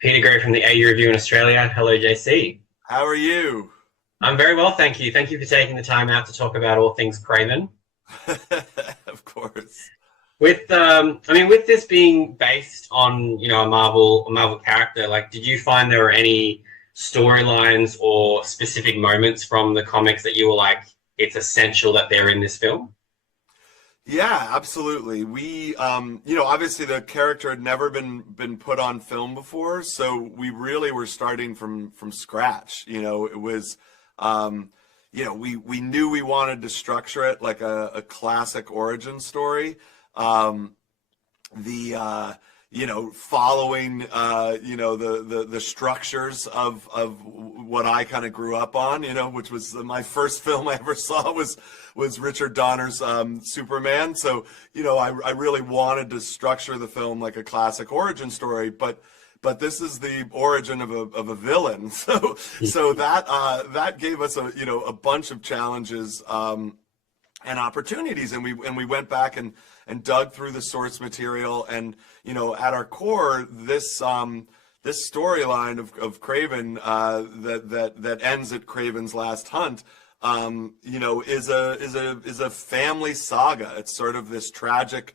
Peter Gray from the AU Review in Australia. Hello, JC. How are you? I'm very well, thank you. Thank you for taking the time out to talk about all things Craven. Of course. With this being based on a Marvel character, like, did you find there were any storylines or specific moments from the comics that you were like, it's essential that they're in this film? Yeah, absolutely. Obviously the character had never been put on film before, so we really were starting from scratch. It was, we knew we wanted to structure it like a classic origin story. Um, Following the structures of what I kind of grew up on, which was my first film I ever saw was Richard Donner's Superman. So I really wanted to structure the film like a classic origin story, but this is the origin of a villain. So that gave us a bunch of challenges and opportunities, and we went back and dug through the source material, and at our core, this storyline of Kraven that ends at Kraven's last hunt, is a family saga. It's sort of this tragic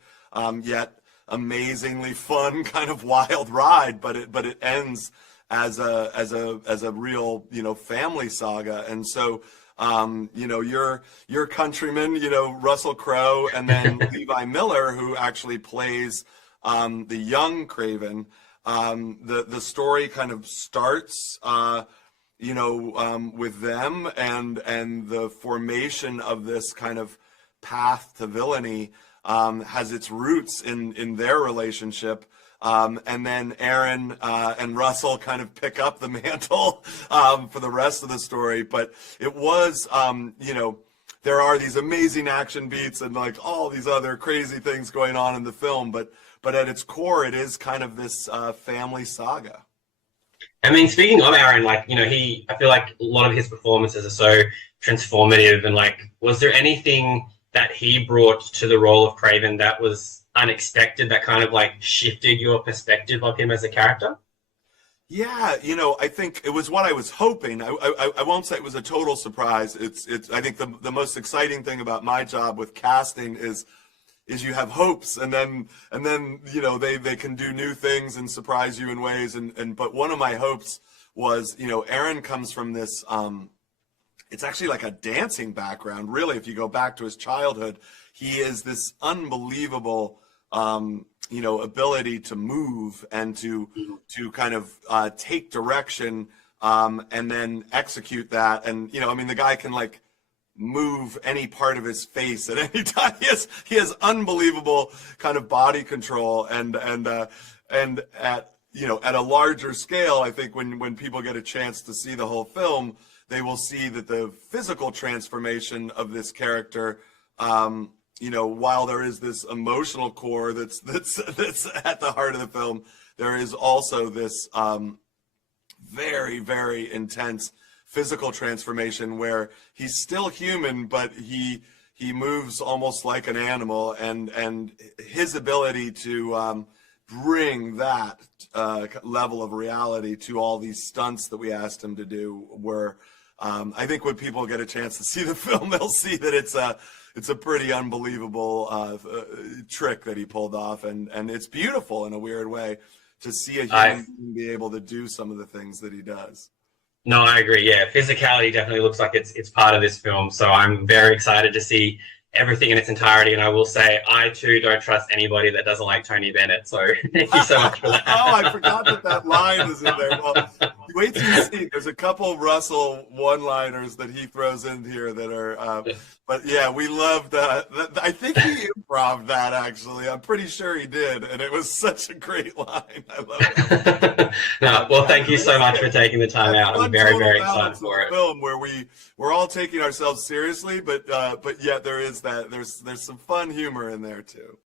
yet amazingly fun kind of wild ride, but it ends as a real family saga. And so your countryman, Russell Crowe, and then Levi Miller, who actually plays the young Kraven. The story kind of starts with them and the formation of this kind of path to villainy has its roots in their relationship. And then Aaron and Russell kind of pick up the mantle for the rest of the story. But it was, there are these amazing action beats and like all these other crazy things going on in the film. But at its core, it is kind of this family saga. I mean, speaking of Aaron, I feel like a lot of his performances are so transformative, and like, was there anything that he brought to the role of Craven that was unexpected, that kind of like shifted your perspective of him as a character? Yeah, I think it was what I was hoping. I won't say it was a total surprise. It's I think the most exciting thing about my job with casting is you have hopes, and then they can do new things and surprise you in ways, but one of my hopes was, Aaron comes from this it's actually like a dancing background, really. If you go back to his childhood, he is this unbelievable ability to move and to kind of take direction and then execute that. And the guy can like move any part of his face at any time. He has unbelievable kind of body control, and at at a larger scale, I think when people get a chance to see the whole film, they will see that the physical transformation of this character, while there is this emotional core that's at the heart of the film, there is also this very, very intense physical transformation where he's still human, but he moves almost like an animal, and his ability to bring that level of reality to all these stunts that we asked him to do were, I think when people get a chance to see the film, they'll see that it's a pretty unbelievable trick that he pulled off, and it's beautiful in a weird way to see a human being be able to do some of the things that he does. No, I agree. Yeah, physicality definitely looks like it's part of this film. So I'm very excited to see everything in its entirety. And I will say, I too don't trust anybody that doesn't like Tony Bennett. So thank you so much for that. Oh, I forgot that line is in there. Well, wait till you see. There's a couple Russell one-liners that he throws in here that are. But yeah, we loved. I think he improv that actually. I'm pretty sure he did, and it was such a great line. I love it. No, well, thank you so much for taking the time out. I'm very, very excited balance for of it. the film where we're all taking ourselves seriously, but yet there's some fun humor in there too.